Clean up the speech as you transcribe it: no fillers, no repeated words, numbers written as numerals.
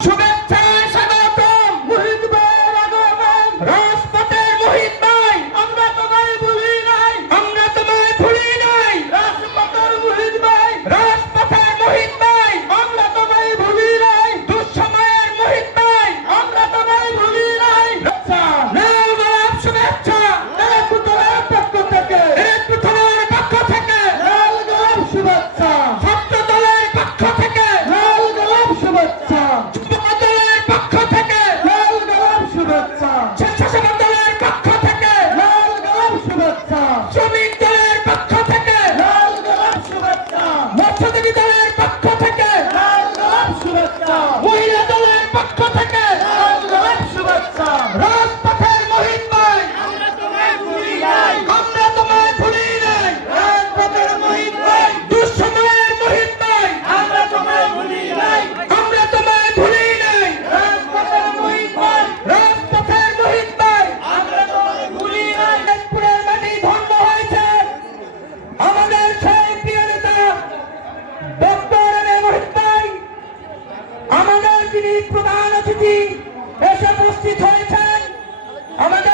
শুভেচ্ছা স্বাগতম মুহিত ভাইয়ের আগমন রাজপথে মুহিত ভাই আমরা তোমায় ভুলি নাই আমরা তোমায় ভুলি নাই রাজপথের মুহিত ভাই রাজপথের মুহিত ভাই আমরা তোমায় ভুলি নাই দুঃসময়ের মুহিত ভাই আমরা তোমায় ভুলি নাই লাল গোলাপ শুভেচ্ছা পুতলার পক্ষ থেকে পুতলার পক্ষ থেকে লাল গোলাপ শুভেচ্ছা ছাত্র দলের পক্ষ থেকে লাল গোলাপ শুভেচ্ছা স্বেচ্ছাসেবক দলের পক্ষ থেকে লাল গোলাপ শুভেচ্ছা শ্রমিক দলের পক্ষ থেকে লাল গোলাপ শুভেচ্ছা মৎস্যজীবী দলের পক্ষ থেকে লাল গোলাপ শুভেচ্ছা মহিলা দলের পক্ষ থেকে লাল গোলাপ শুভেচ্ছা রাজপথের মুহিত ভাই আমরা তোমায় ভুলি নাই আমরা তোমায় ভুলি নাই রাজপথের মুহিত ভাই দুঃসময়ের মুহিত ভাই আমরা তোমায় ভুলি নাই আমরা তোমায় ভুলি নাই রাজপথের মুহিত ভাই রাজপথের মুহিত ভাই আমরা তোমায় ভুলি নাই পুরের মাটি ধন্য হয়েছে আমাদের সেই প্রিয় নেতা ডক্টর মুহিত ভাই আমাদের যিনি প্রধান অতিথি এসে উপস্থিত হয়েছেন আমাদের